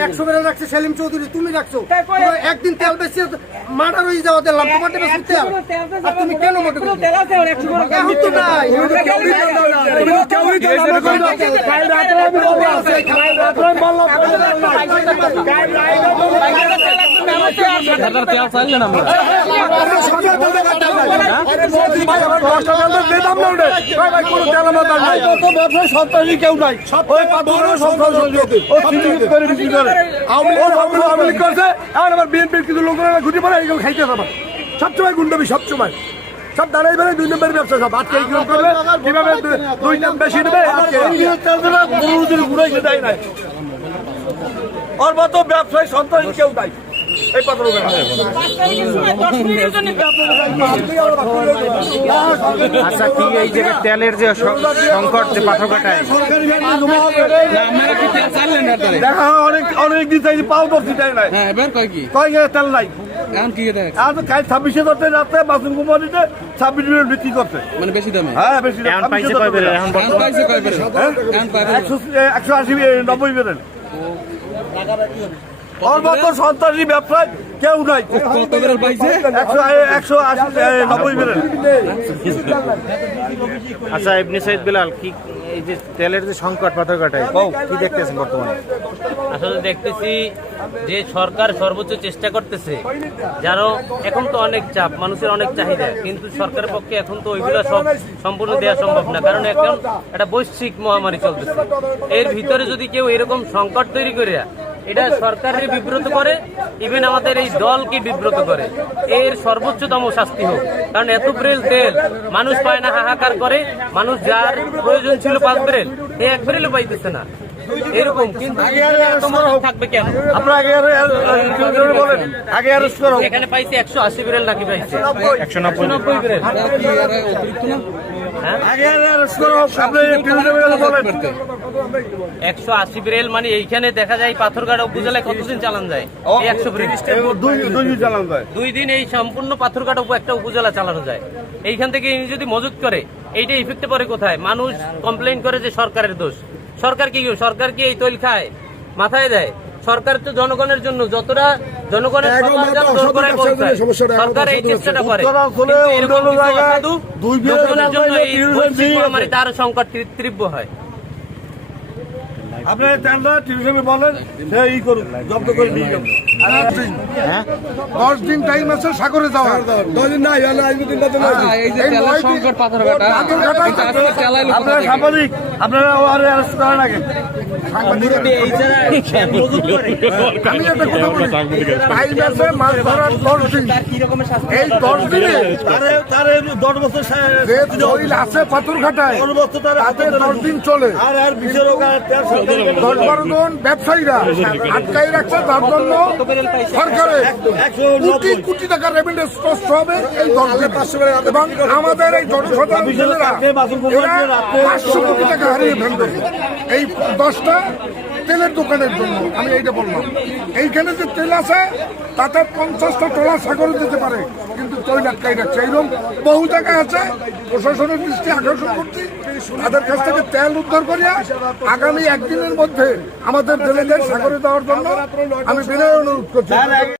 100 বেলা রাখছে সেলিম চৌধুরী, তুমি রাখছো একদিন তেল বেশি মার্ডার হয়ে যাওয়া দিলাম তোমার বেশি তেল, আর তুমি কেন মনে করো এখন তো নাই সন্ত্রাসী কেউ নাই, ঘুরে পড়ে এইগুলো খাইতে যাবে সবসময় গুন্ডবি, সবসময় সব দাঁড়াই বেড়ে 2 নম্বরের ব্যবসা সব আজকে করবে কিভাবে 2 দাম বেশি নেবে ঘুরাইছে দেয় নাই। ওর মতো ব্যবসায়ী সন্ত্রাসী কেউ নাই এই পাথর। আচ্ছা কি এই যে তেলের যে সংকট যে পাথরঘাটায় দেখা অনেক দিন চাইছি পাও ধরছি তাই নাই কয় তেল নাই। আর 26 রাতে বাসন কোম্পানিতে 26 মিনিট বিক্রি করছে মানে বেশি দামে। হ্যাঁ বেশি 180 90 বেরেন। ওর মতো সন্ত্রাসী ব্যবসায় কেউ নাই। 190 বেরেন। আচ্ছা ইবনে সাইদ বিলাল, কি এই যে তেলের যে সংকট পাথরঘাটায় কি দেখতেছেন বর্তমানে? আসলে দেখতেছি যে সরকার সর্বোচ্চ চেষ্টা করতেছে, যারও এখন তো অনেক চাপ, মানুষের অনেক চাহিদা, কিন্তু সরকারের পক্ষে এখন তো ওইগুলো সব সম্পূর্ণ দেওয়া সম্ভব না, কারণ এখন একটা বৈশ্বিক মহামারী চলতেছে। এর ভিতরে যদি কেউ এরকম সংকট তৈরি করে এটা সরকারের বিব্রত করে, ইভেন আমাদের এই দলকে বিব্রত করে, এর সর্বোচ্চতম শাস্তি হোক। কারণ এত ব্রেল তেল মানুষ পায় না, হাহাকার করে, মানুষ যার প্রয়োজন ছিল 5 ব্রেল এই 1 ব্রেলও পাইতেছে না, এরকম। কিন্তু থাকবে কেন? আপনার আগে এখানে পাইছে 180 ব্রেল নাকি পাইছে 190 ব্রেল। 180 ব্রেল মানে এইখানে দেখা যায় পাথরঘাটা উপজেলায় কতদিন চালান যায়? 100 ব্রেল 2 দিন এই সম্পূর্ণ পাথরঘাটা একটা উপজেলা চালানো যায়। এইখান থেকে যদি মজুত করে এইটা ইফেক্টে পড়ে কোথায়? মানুষ কমপ্লেইন করে যে সরকারের দোষ। সরকার কি এই তৈল খায়? মাথায় দেয়। সরকার তো জনগণের জন্য, যতটা জনগণের সরকার এই চেষ্টাটা করে, তার সংকট তীব্র হয়। আপনার বলেন ই করুন, জব্দ করে নিয়ে যাবো। 10 দিন টাইম আছে সাগরে যাওয়ার, 10 দিন নাই সংকট পাথরঘাটা আপনারা সাংবাদিক, আপনারা অ্যারেস্ট করার আগে আমি একটা কথা বলি, টাইম আছে মাছ ধরার 10 দিন। এই 10 দিনে তারে 10 বছর যে তৈল আছে পাথরঘাটায় 10 দিন চলে। আর বিচারক 10-12 জন ব্যবসায়ীরা আটকাই রাখছে, তার জন্য সরকারের কোটি টাকা রেভিনিউ নষ্ট হবে এই 10 দিন। এবং আমাদের এই জনসাধারণ 500 কোটি টাকা হারিয়ে ফেলবে এই 10টা তেলের দোকানের জন্য। আমি এইটা বললাম, এইখানে যে তেল আছে তাতে 50টা ট্রলার সাগরে যেতে পারে, কিন্তু তৈল আটকাই রাখছে। এইরকম বহু জায়গা আছে। প্রশাসনের দৃষ্টি আকর্ষণ করছি, তাদের কাছ থেকে তেল উদ্ধার করিয়া আগামী 1 দিনের মধ্যে আমাদের জেলেদের সাগরে দেওয়ার জন্য আমি বিনয় অনুরোধ করছি।